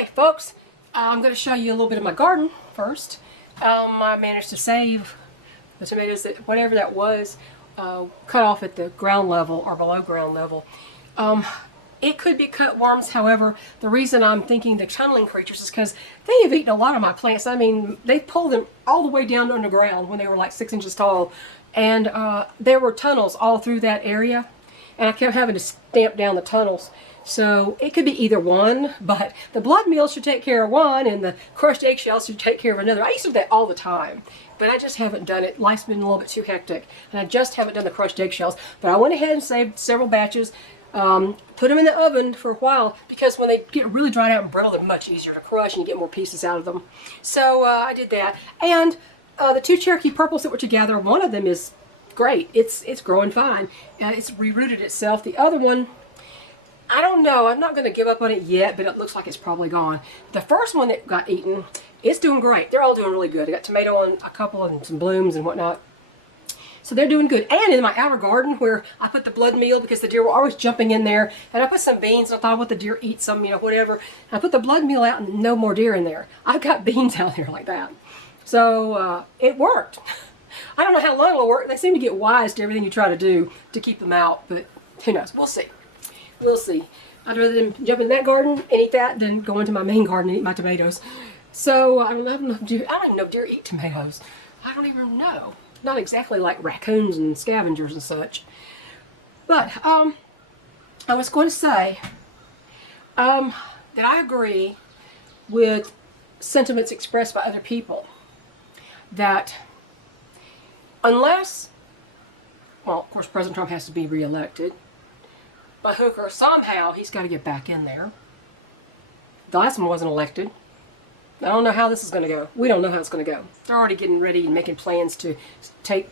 Hi folks, I'm going to show you a little bit of my garden first. I managed to save the tomatoes, that whatever that was, cut off at the ground level or below ground level. It could be cutworms, however, the reason I'm thinking the tunneling creatures is because they have eaten a lot of my plants. I mean, they pulled them all the way down to underground when they were like 6 inches tall, and there were tunnels all through that area, and I kept having to stamp down the tunnels. So it could be either one, but the blood meal should take care of one and the crushed eggshells should take care of another. I used to do that all the time, but I just haven't done it. Life's been a little bit too hectic, and I just haven't done the crushed eggshells. But I went ahead and saved several batches, put them in the oven for a while, because when they get really dried out and brittle, they're much easier to crush and you get more pieces out of them. So I did that. And the two Cherokee purples that were together, one of them is great. It's growing fine. It's rerooted itself. The other one, I don't know. I'm not going to give up on it yet, but it looks like it's probably gone. The first one that got eaten, it's doing great. They're all doing really good. I got tomato on a couple and some blooms and whatnot. So they're doing good. And in my outer garden where I put the blood meal, because the deer were always jumping in there, and I put some beans, and I thought, what, the deer eat some, you know, whatever. And I put the blood meal out and no more deer in there. I've got beans out there like that. So it worked. I don't know how long it'll work. They seem to get wise to everything you try to do to keep them out, but who knows? We'll see. We'll see. I'd rather them jump in that garden and eat that than go into my main garden and eat my tomatoes. So I don't know if deer, I don't even know if deer eat tomatoes. I don't even know. Not exactly like raccoons and scavengers and such. But I was going to say that I agree with sentiments expressed by other people that unless, well, of course, President Trump has to be reelected. By hook or somehow, he's got to get back in there. The last one wasn't elected. I don't know how this is going to go. We don't know how it's going to go. They're already getting ready and making plans to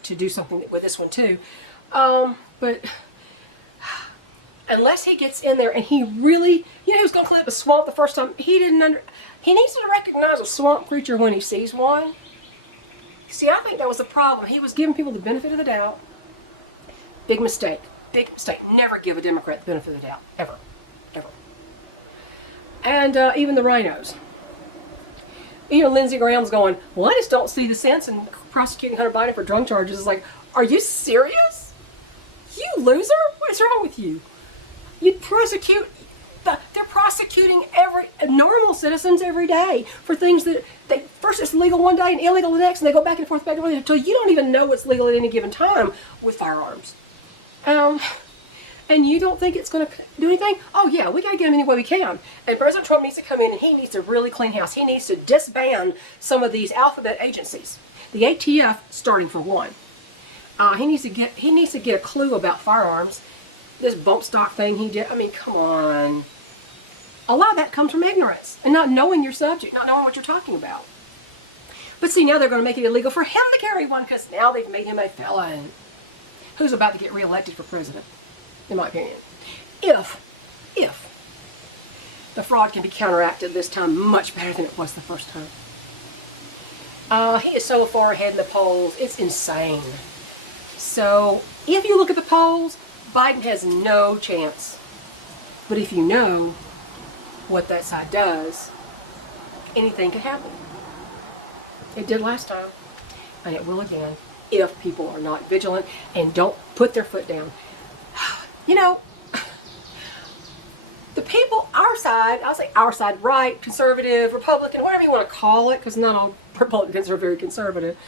do something with this one too. But unless he gets in there and he really, you know, he was going to clean up a swamp the first time. He needs to recognize a swamp creature when he sees one. See, I think that was the problem. He was giving people the benefit of the doubt. Big mistake. Big mistake. Never give a Democrat the benefit of the doubt. Ever. Ever. And even the rhinos. You know, Lindsey Graham's going, well, I just don't see the sense in prosecuting Hunter Biden for drug charges. It's like, are you serious? You loser? What is wrong with you? You'd prosecute, they're prosecuting normal citizens every day for things that first it's legal one day and illegal the next, and they go back and forth until you don't even know what's legal at any given time with firearms. And you don't think it's going to do anything? Oh yeah, we got to get him any way we can. And President Trump needs to come in and he needs to really clean house. He needs to disband some of these alphabet agencies. The ATF starting for one. He needs to get a clue about firearms. This bump stock thing he did. I mean, come on. A lot of that comes from ignorance and not knowing your subject, not knowing what you're talking about. But see, now they're going to make it illegal for him to carry one because now they've made him a felon who's about to get reelected for president, in my opinion. If the fraud can be counteracted this time much better than it was the first time. He is so far ahead in the polls, it's insane. So if you look at the polls, Biden has no chance. But if you know what that side does, anything could happen. It did last time, and it will again if people are not vigilant and don't put their foot down. You know, the people, our side, I'll say our side, right, conservative, Republican, whatever you want to call it, because not all Republicans are very conservative.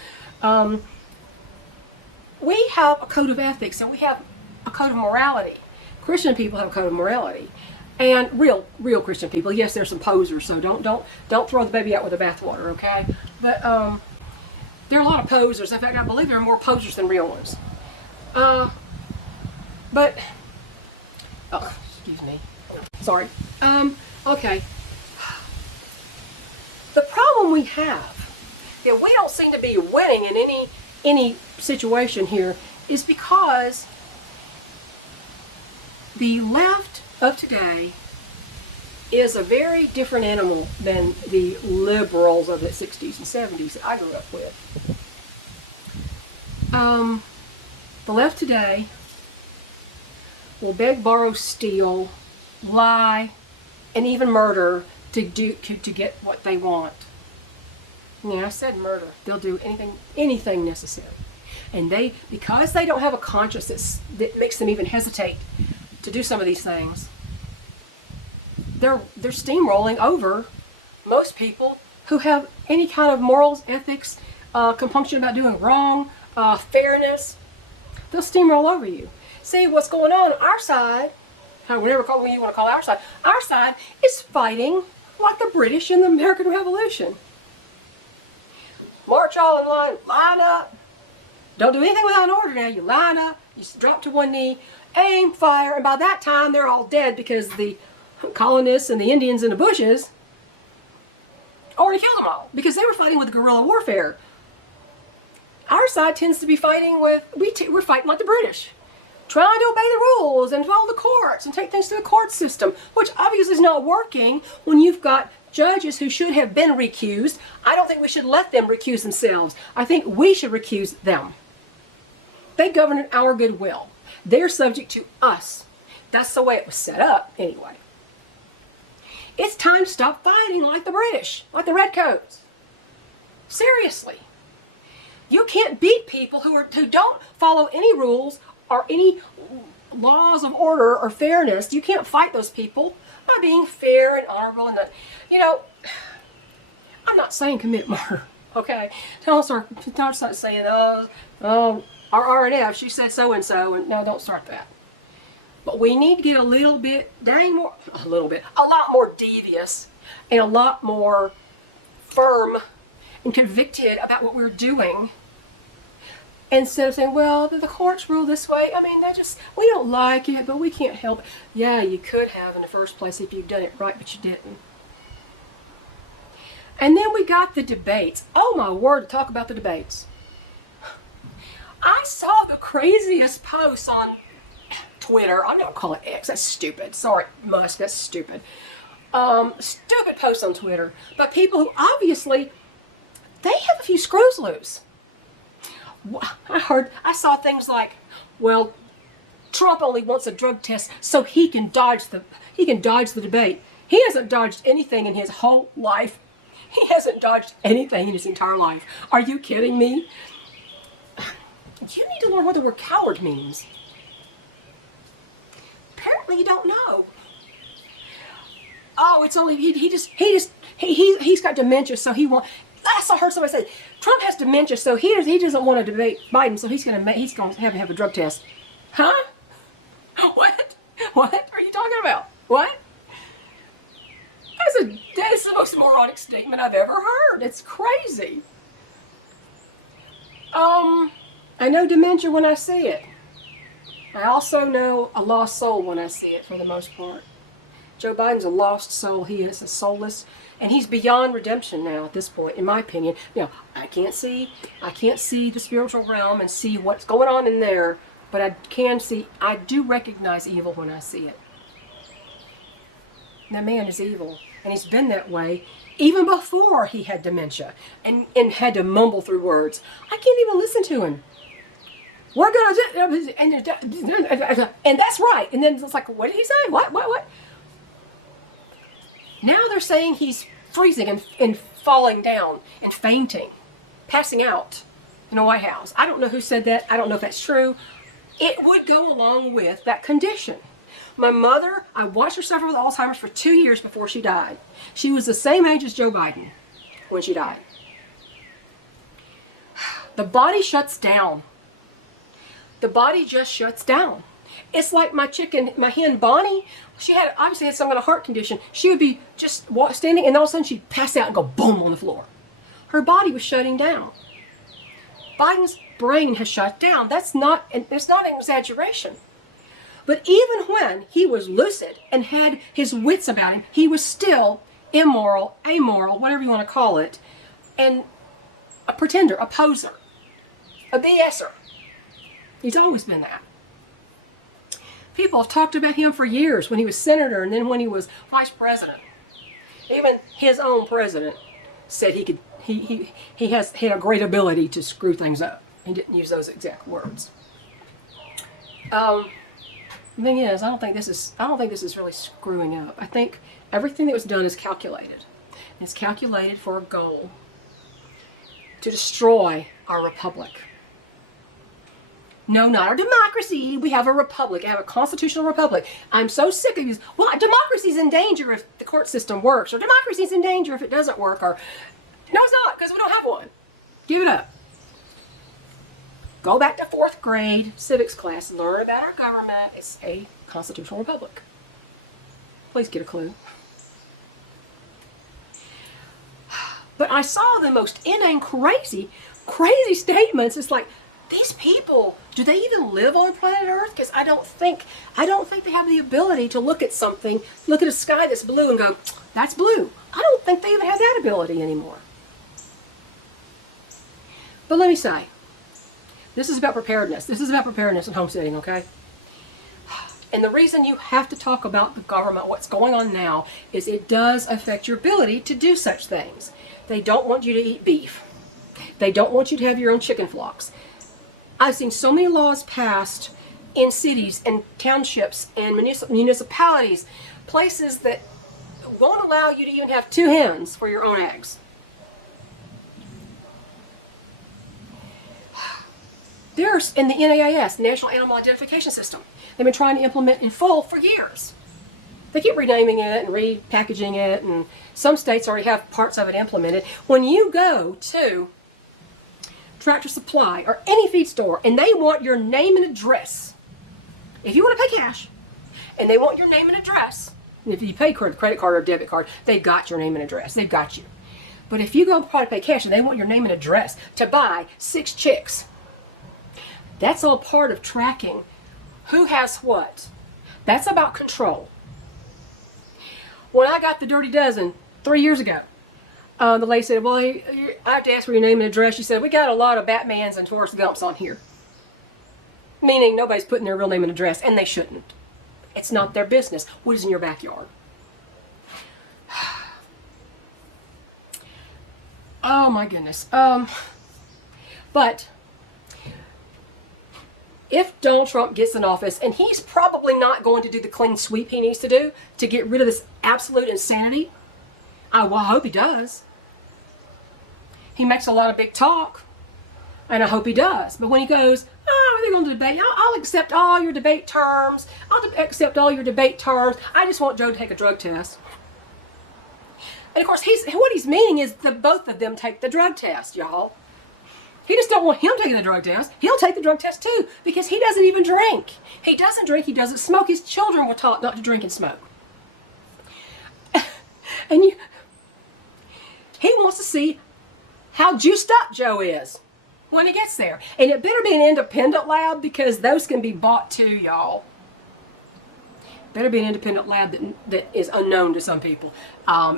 We have a code of ethics and we have a code of morality. Christian people have a code of morality. And real Christian people, yes, there's some posers, so don't throw the baby out with the bathwater, okay? But there are a lot of posers. In fact, I believe there are more posers than real ones. But oh, excuse me. Sorry. Okay. The problem we have that we don't seem to be winning in any situation here is because the left of today is a very different animal than the liberals of the 60s and 70s that I grew up with. The left today will beg, borrow, steal, lie, and even murder to get what they want. Yeah, I said murder. They'll do anything necessary. And because they don't have a conscience that makes them even hesitate to do some of these things, they're steamrolling over most people who have any kind of morals, ethics, compunction about doing wrong, fairness. They'll steamroll over you. See, what's going on our side, whatever you want to call our side is fighting like the British in the American Revolution. March all in line, line up. Don't do anything without an order now. You line up, you drop to one knee, aim, fire, and by that time they're all dead because the colonists and the Indians in the bushes already killed them all because they were fighting with guerrilla warfare. Our side tends to be fighting we're fighting like the British, trying to obey the rules and follow the courts and take things to the court system, which obviously is not working when you've got judges who should have been recused. I don't think we should let them recuse themselves. I think we should recuse them. They govern our goodwill. They're subject to us. That's the way it was set up, anyway. It's time to stop fighting like the British, like the Redcoats. Seriously. You can't beat people who don't follow any rules or any laws of order or fairness. You can't fight those people by being fair and honorable. And I'm not saying commit murder, okay? Don't start saying, oh, our RNF, she said so-and-so, and no, don't start that. But we need to get a lot more devious and a lot more firm and convicted about what we're doing. Instead of saying, well, the courts rule this way. I mean, we don't like it, but we can't help it. Yeah, you could have in the first place if you'd done it right, but you didn't. And then we got the debates. Oh my word, talk about the debates. I saw the craziest posts on Twitter. I'm not call it X. That's stupid. Sorry, Musk. That's stupid. Stupid posts on Twitter. But people who obviously, they have a few screws loose. I saw things like, well, Trump only wants a drug test so he can dodge the debate. He hasn't dodged anything in his whole life. He hasn't dodged anything in his entire life. Are you kidding me? You need to learn what the word coward means. Apparently you don't know. Oh, it's only he's got dementia, so he won't. I heard somebody say Trump has dementia, so he doesn't want to debate Biden, so he's gonna have a drug test. Huh? What? What are you talking about? What? That is the most moronic statement I've ever heard. It's crazy. I know dementia when I see it. I also know a lost soul when I see it, for the most part. Joe Biden's a lost soul. He is a soulless, and he's beyond redemption now at this point, in my opinion. Now, I can't see the spiritual realm and see what's going on in there, but I do recognize evil when I see it. That man is evil, and he's been that way even before he had dementia and had to mumble through words. I can't even listen to him. We're gonna do, and that's right. And then it's like, what did he say? What? Now they're saying he's freezing and falling down and fainting, passing out in a White House. I don't know who said that. I don't know if that's true. It would go along with that condition. My mother, I watched her suffer with Alzheimer's for 2 years before she died. She was the same age as Joe Biden when she died. The body shuts down. The body just shuts down. It's like my hen Bonnie. She obviously had some kind of heart condition. She would be just standing, and all of a sudden she'd pass out and go boom on the floor. Her body was shutting down. Biden's brain has shut down. It's not an exaggeration. But even when he was lucid and had his wits about him, he was still immoral, amoral, whatever you want to call it, and a pretender, a poser, a BSer. He's always been that. People have talked about him for years when he was senator and then when he was vice president. Even his own president said he had a great ability to screw things up. He didn't use those exact words. The thing is, I don't think this is really screwing up. I think everything that was done is calculated. It's calculated for a goal to destroy our republic. No, not our democracy. We have a republic. I have a constitutional republic. I'm so sick of these. Well, democracy's in danger if the court system works, or democracy's in danger if it doesn't work, or no, it's not, because we don't have one. Give it up. Go back to 4th grade civics class and learn about our government. It's a constitutional republic. Please get a clue. But I saw the most inane, crazy statements. It's like, these people, do they even live on planet Earth? Because I don't think they have the ability to look at something, look at a sky that's blue and go, that's blue. I don't think they even have that ability anymore. But let me say, this is about preparedness. This is about preparedness and homesteading, okay? And the reason you have to talk about the government, what's going on now, is it does affect your ability to do such things. They don't want you to eat beef. They don't want you to have your own chicken flocks. I've seen so many laws passed in cities and townships and municipalities, places that won't allow you to even have 2 hens for your own eggs. There's in the NAIS, National Animal Identification System. They've been trying to implement in full for years. They keep renaming it and repackaging it, and some states already have parts of it implemented. When you go to Tractor Supply or any feed store and they want your name and address, if you want to pay cash and they want your name and address, if you pay credit card or debit card, they've got your name and address. They've got you. But if you go probably pay cash and they want your name and address to buy 6 chicks, that's all part of tracking who has what. That's about control. When I got the Dirty Dozen 3 years ago, the lady said, well, I have to ask for your name and address. She said, we got a lot of Batmans and Forrest Gumps on here. Meaning nobody's putting their real name and address, and they shouldn't. It's not their business. What is in your backyard? Oh my goodness. But if Donald Trump gets in office, and he's probably not going to do the clean sweep he needs to do to get rid of this absolute insanity, I hope he does. He makes a lot of big talk, and I hope he does. But when he goes, oh, are they going to debate? I'll accept all your debate terms. Accept all your debate terms. I just want Joe to take a drug test. And of course, what he's meaning is that both of them take the drug test, y'all. He just don't want him taking the drug test. He'll take the drug test too, because he doesn't even drink. He doesn't drink, he doesn't smoke. His children were taught not to drink and smoke. And he wants to see how juiced up Joe is when he gets there. And it better be an independent lab, because those can be bought too, y'all. Better be an independent lab that is unknown to some people.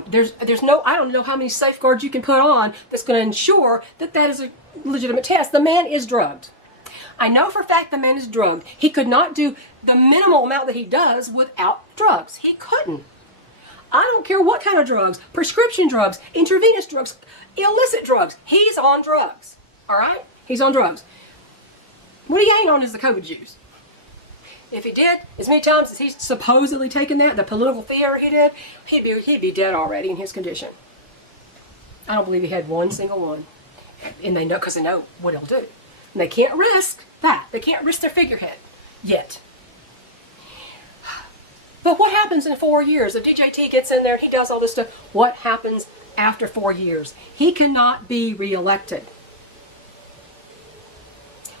There's no, I don't know how many safeguards you can put on that's going to ensure that is a legitimate test. The man is drugged. I know for a fact the man is drugged. He could not do the minimal amount that he does without drugs. He couldn't. I don't care what kind of drugs, prescription drugs, intravenous drugs, illicit drugs. He's on drugs. All right? He's on drugs. What he ain't on is the COVID juice. If he did, as many times as he's supposedly taken that, the political theater he did, he'd be dead already in his condition. I don't believe he had one single one. And they know, because they know what he'll do. And they can't risk that. They can't risk their figurehead yet. But what happens in 4 years? If DJT gets in there and he does all this stuff, what happens after 4 years? He cannot be reelected.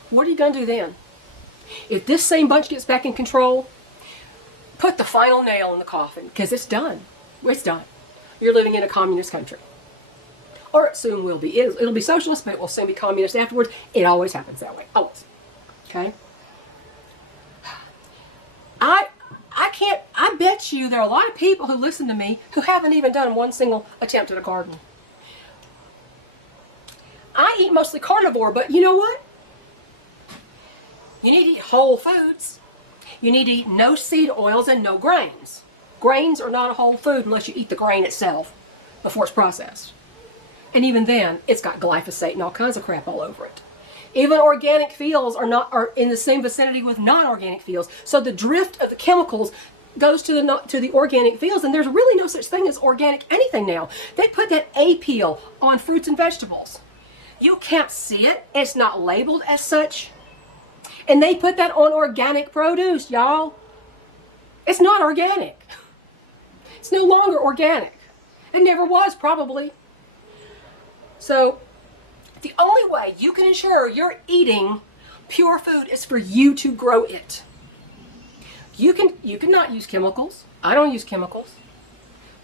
What are you going to do then? If this same bunch gets back in control, put the final nail in the coffin, because it's done. It's done. You're living in a communist country. Or it soon will be. It'll be socialist, but it will soon be communist afterwards. It always happens that way. Always. Okay? I bet you there are a lot of people who listen to me who haven't even done one single attempt at a garden. I eat mostly carnivore, but you know what? You need to eat whole foods. You need to eat no seed oils and no grains. Grains are not a whole food unless you eat the grain itself before it's processed. And even then, it's got glyphosate and all kinds of crap all over it. Even organic fields are in the same vicinity with non-organic fields. So the drift of the chemicals goes to the organic fields, and there's really no such thing as organic anything now. They put that A peel on fruits and vegetables. You can't see it. It's not labeled as such. And they put that on organic produce, y'all. It's not organic. It's no longer organic. It never was, probably. So the only way you can ensure you're eating pure food is for you to grow it. You cannot use chemicals. I don't use chemicals.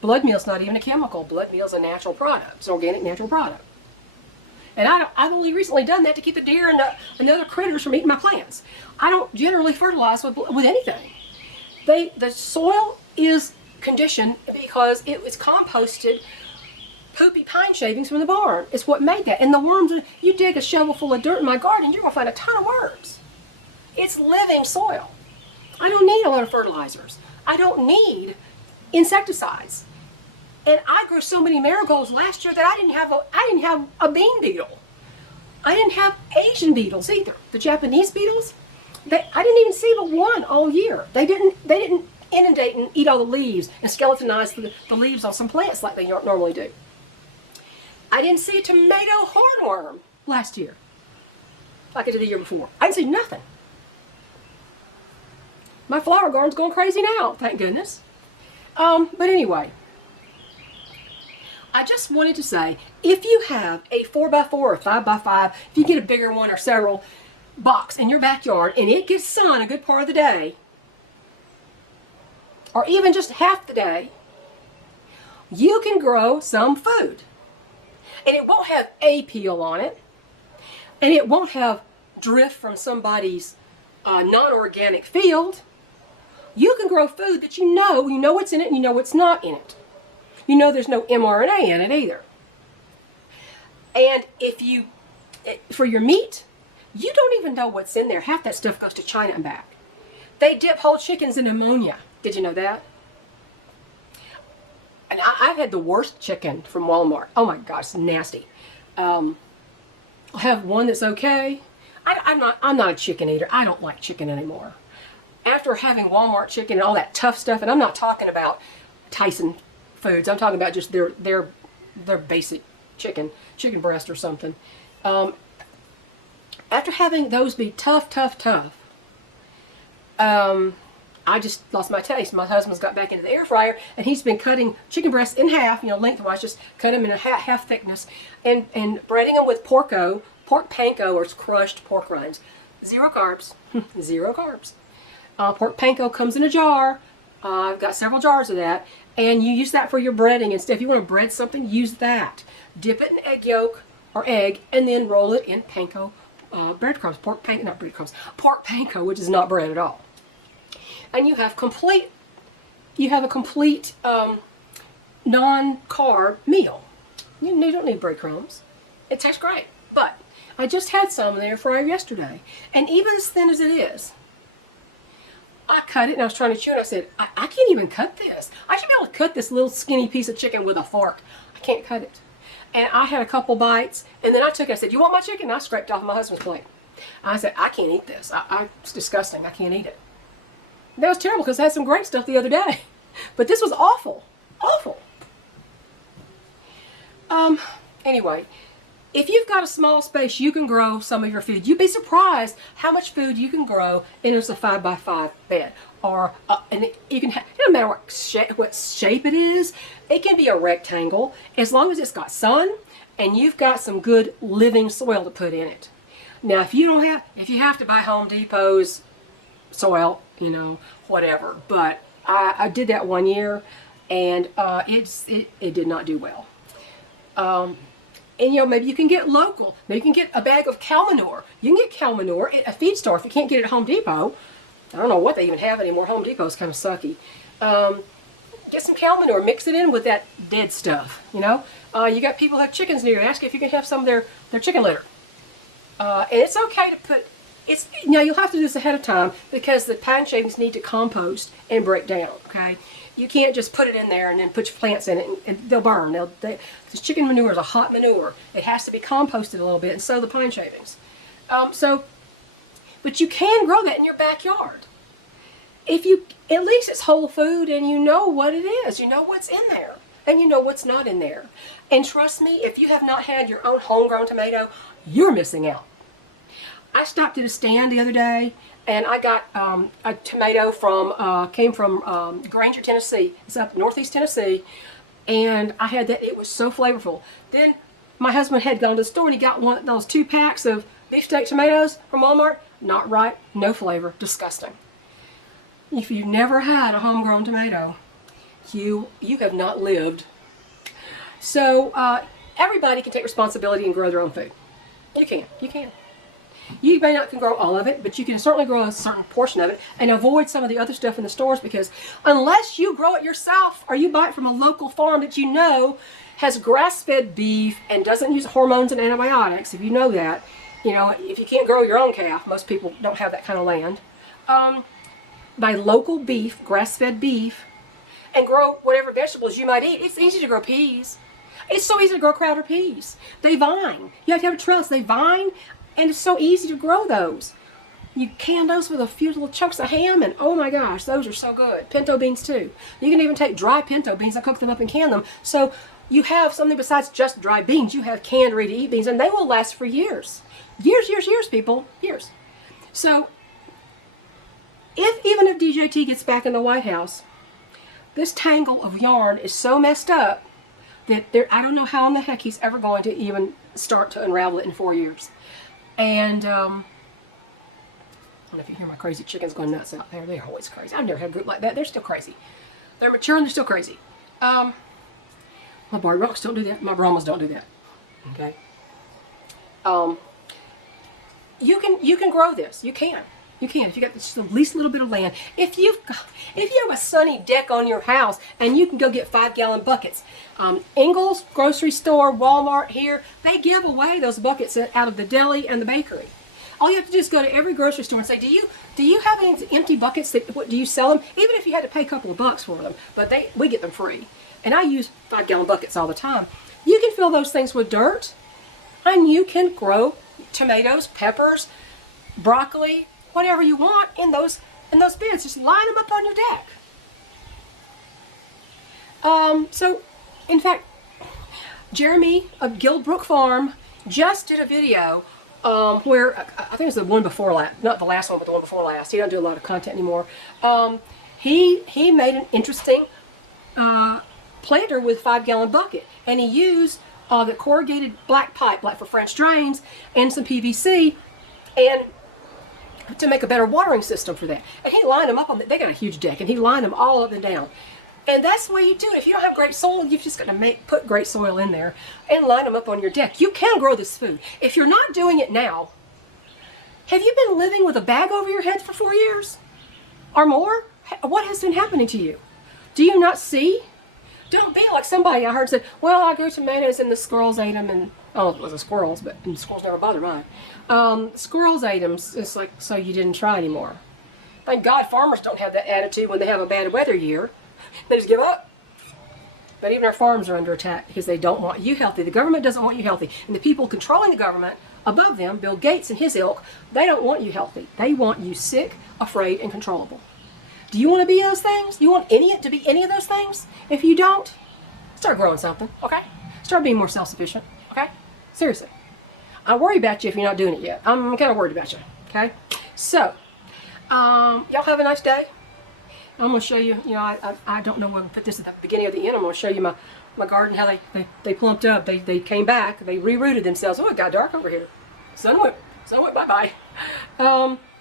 Blood meal's not even a chemical. Blood meal's a natural product. It's an organic natural product. And I've only recently done that to keep the deer and other critters from eating my plants. I don't generally fertilize with anything. The soil is conditioned because it was composted poopy pine shavings from the barn. It's what made that. And the worms, you dig a shovel full of dirt in my garden, you're going to find a ton of worms. It's living soil. I don't need a lot of fertilizers. I don't need insecticides. And I grew so many marigolds last year that I didn't have a bean beetle. I didn't have Asian beetles either. The Japanese beetles, I didn't even see but one all year. They didn't inundate and eat all the leaves and skeletonize the leaves on some plants like they normally do. I didn't see a tomato hornworm last year like I did the year before. I didn't see nothing. My flower garden's going crazy now, thank goodness. But anyway, I just wanted to say, if you have a 4x4 or 5x5, if you get a bigger one or several box in your backyard and it gets sun a good part of the day, or even just half the day, you can grow some food. And it won't have a peel on it, and it won't have drift from somebody's non-organic field. You can grow food that you know what's in it and you know what's not in it. You know there's no mRNA in it either. And for your meat, you don't even know what's in there. Half that stuff goes to China and back. They dip whole chickens in ammonia. Did you know that? And I've had the worst chicken from Walmart. Oh my gosh, it's nasty. I'll have one that's okay. I'm not a chicken eater. I don't like chicken anymore. After having Walmart chicken and all that tough stuff, and I'm not talking about Tyson foods. I'm talking about just their basic chicken breast or something. After having those be tough, I just lost my taste. My husband's got back into the air fryer, and he's been cutting chicken breasts in half, lengthwise, just cut them in a half thickness, and breading them with pork panko, or crushed pork rinds. 0 carbs. 0 carbs. Pork panko comes in a jar. I've got several jars of that, and you use that for your breading and stuff. If you want to bread something, use that. Dip it in egg yolk or egg, and then roll it in panko breadcrumbs. Pork panko, which is not bread at all. And you have a complete non-carb meal. You don't need breadcrumbs. It tastes great. But I just had some in the air fryer yesterday, and even as thin as it is, I cut it, and I was trying to chew it. I said, I can't even cut this. I should be able to cut this little skinny piece of chicken with a fork. I can't cut it. And I had a couple bites, and then I said, you want my chicken? And I scraped off my husband's plate. I said, I can't eat this. It's disgusting. I can't eat it. And that was terrible because I had some great stuff the other day. But this was awful. Awful. Anyway, if you've got a small space, you can grow some of your food. You'd be surprised how much food you can grow in just a 5x5 bed. Or and you can it doesn't matter what shape it is. It can be a rectangle as long as it's got sun and you've got some good living soil to put in it. Now, if you have to buy Home Depot's soil, whatever. But I did that one year, and it did not do well. And maybe you can get local. Maybe you can get a bag of cow manure. You can get cow manure at a feed store if you can't get it at Home Depot. I don't know what they even have anymore. Home Depot's kind of sucky. Get some cow manure, mix it in with that dead stuff. You got people who have chickens near you. Ask if you can have some of their chicken litter. And it's okay to put. You'll have to do this ahead of time because the pine shavings need to compost and break down. Okay. You can't just put it in there and then put your plants in it and they'll burn. This chicken manure is a hot manure. It has to be composted a little bit, and so the pine shavings. But you can grow that in your backyard. If you, at least it's whole food and you know what it is. You know what's in there and you know what's not in there. And trust me, if you have not had your own homegrown tomato, you're missing out. I stopped at a stand the other day and I got a tomato came from Granger, Tennessee. It's up northeast Tennessee. And I had that. It was so flavorful. Then my husband had gone to the store and he got one of those 2 packs of beefsteak tomatoes from Walmart. Not right, no flavor, disgusting. If you've never had a homegrown tomato, you have not lived. So everybody can take responsibility and grow their own food. You can. You may not can grow all of it, but you can certainly grow a certain portion of it and avoid some of the other stuff in the stores, because unless you grow it yourself or you buy it from a local farm that you know has grass-fed beef and doesn't use hormones and antibiotics, if you know that, you know, if you can't grow your own calf, most people don't have that kind of land, buy local beef, grass-fed beef, and grow whatever vegetables you might eat. It's easy to grow peas. It's so easy to grow Crowder peas. They vine. You have to have a trellis. They vine. And it's so easy to grow those. You can those with a few little chunks of ham, and oh my gosh, those are so good. Pinto beans too. You can even take dry pinto beans and cook them up and can them. So you have something besides just dry beans. You have canned ready-to-eat beans, and they will last for years. Years, people. Years. So even if DJT gets back in the White House, this tangle of yarn is so messed up that I don't know how in the heck he's ever going to even start to unravel it in 4 years. And I don't know if you hear my crazy chickens going nuts out there. They're always crazy. I've never had a group like that. They're still crazy. They're mature and they're still crazy. My barred rocks don't do that. My Brahmas don't do that. Okay. You can grow this. You can. If you got just the least little bit of land. If you have a sunny deck on your house and you can go get 5-gallon buckets. Ingles grocery store, Walmart here, they give away those buckets out of the deli and the bakery. All you have to do is go to every grocery store and say, do you have any empty buckets? Do you sell them? Even if you had to pay a couple of bucks for them, but we get them free. And I use 5-gallon buckets all the time. You can fill those things with dirt, and you can grow tomatoes, peppers, broccoli, whatever you want in those bins. Just line them up on your deck. So, in fact, Jeremy of Guildbrook Farm just did a video where, I think it was the one before last, not the last one, but the one before last. He doesn't do a lot of content anymore. He made an interesting planter with 5-gallon bucket, and he used the corrugated black pipe, like for French drains, and some PVC, and to make a better watering system for that. And he lined them up they got a huge deck, and he lined them all up and down. And that's the way you do it. If you don't have great soil, you've just got to put great soil in there and line them up on your deck. You can grow this food. If you're not doing it now, have you been living with a bag over your head for 4 years or more? What has been happening to you? Do you not see? Don't be like somebody I heard said, well, I grew tomatoes and the squirrels ate them, and oh, it was the squirrels, but the squirrels never bother mine. Squirrels ate them. It's like, so you didn't try anymore. Thank God farmers don't have that attitude when they have a bad weather year. They just give up. But even our farms are under attack because they don't want you healthy. The government doesn't want you healthy. And the people controlling the government above them, Bill Gates and his ilk, they don't want you healthy. They want you sick, afraid, and controllable. Do you want to be those things? Do you want to be any of those things? If you don't, start growing something, okay? Start being more self-sufficient, okay? Seriously. I worry about you if you're not doing it yet. I'm kind of worried about you, okay? So, y'all have a nice day. I'm going to show you, I don't know when to put this at the beginning or the end. I'm going to show you my garden, how they plumped up. They came back. They rerouted themselves. Oh, it got dark over here. Sun went bye-bye.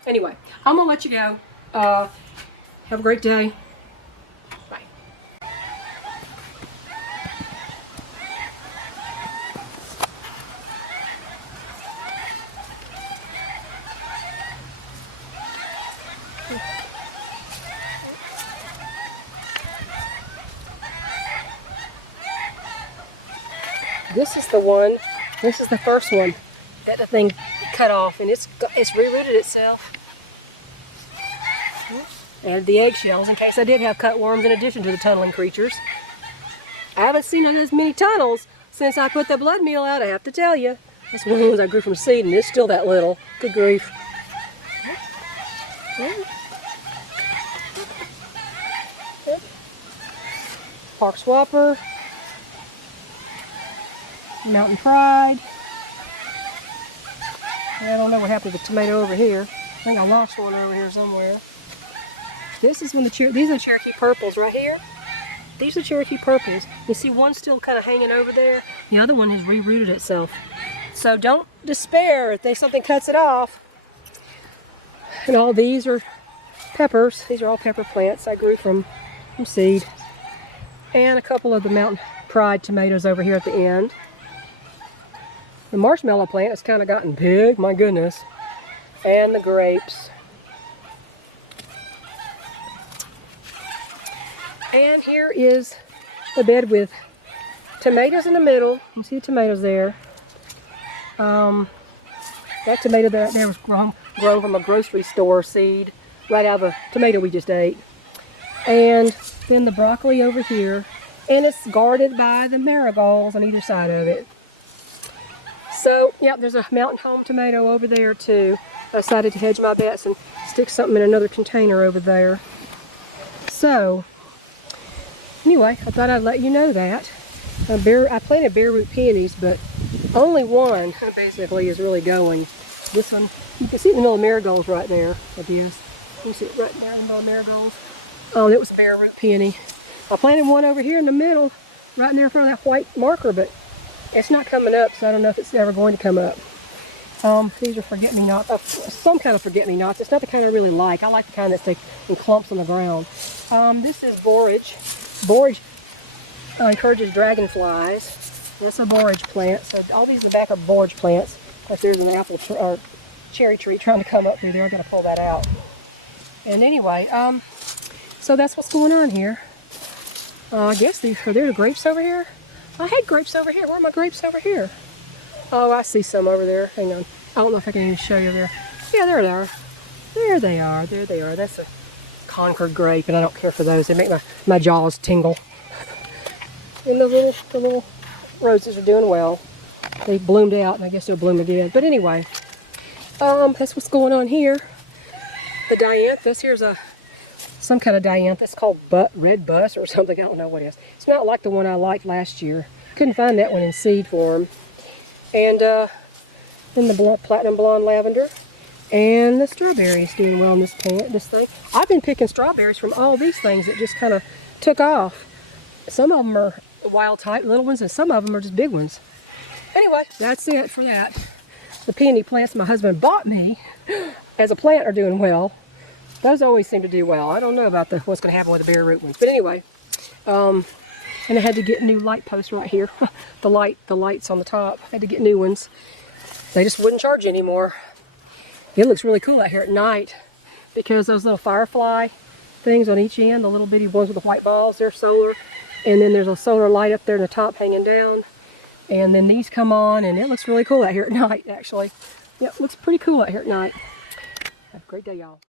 Anyway, I'm going to let you go. Have a great day. Bye. This is the one. This is the first one that the thing cut off, and it's rerouted itself. Added the eggshells in case I did have cutworms in addition to the tunneling creatures. I haven't seen as many tunnels since I put the blood meal out, I have to tell you. That's one of the ones I grew from seed, and it's still that little. Good grief. Park Swapper. Mountain Pride. I don't know what happened to the tomato over here. I think I lost one over here somewhere. This is when these are the Cherokee Purples right here. These are Cherokee Purples. You see one still kind of hanging over there. The other one has rerooted itself. So don't despair if something cuts it off. And all these are peppers. These are all pepper plants I grew from seed. And a couple of the Mountain Pride tomatoes over here at the end. The marshmallow plant has kind of gotten big, my goodness. And the grapes. And here is the bed with tomatoes in the middle. You see the tomatoes there. That tomato there was grown from a grocery store seed, right out of a tomato we just ate. And then the broccoli over here. And it's guarded by the marigolds on either side of it. So, yeah, there's a Mountain Home tomato over there too. I decided to hedge my bets and stick something in another container over there. So, anyway, I thought I'd let you know that. I planted bare root peonies, but only one basically is really going. This one, you can see it in the middle of marigolds right there, I guess. You can see it right there in the middle of marigolds. Oh, it was a bare root peony. I planted one over here in the middle, right in there in front of that white marker, but it's not coming up, so I don't know if it's ever going to come up. These are forget-me-nots, some kind of forget-me-nots. It's not the kind I really like. I like the kind that stay in clumps on the ground. This is borage. Borage encourages dragonflies. That's a borage plant. So all these in the back are borage plants. Like there's an apple or cherry tree trying to come up through there. I've got to pull that out. And anyway, so that's what's going on here. I guess are there the grapes over here? I had grapes over here. Where are my grapes over here? Oh, I see some over there. Hang on. I don't know if I can even show you there. Yeah, there they are. There they are. There they are. That's a Concord grape, and I don't care for those. They make my jaws tingle. And the little roses are doing well. They bloomed out, and I guess they'll bloom again. But anyway, that's what's going on here. The dianthus. Here's some kind of dianthus called red bus or something. I don't know what it is. It's not like the one I liked last year. Couldn't find that one in seed form. And then the platinum blonde lavender. And the strawberries doing well in this thing. I've been picking strawberries from all these things that just kind of took off. Some of them are wild type little ones, and some of them are just big ones. Anyway, that's it for that. The peony plants my husband bought me as a plant are doing well. Those always seem to do well. I don't know about what's going to happen with the bare root ones. But anyway, and I had to get new light posts right here. the lights on the top. I had to get new ones. They just wouldn't charge anymore. It looks really cool out here at night because those little firefly things on each end, the little bitty ones with the white balls, they're solar. And then there's a solar light up there in the top hanging down. And then these come on, and it looks really cool out here at night, actually. Yeah, it looks pretty cool out here at night. Have a great day, y'all.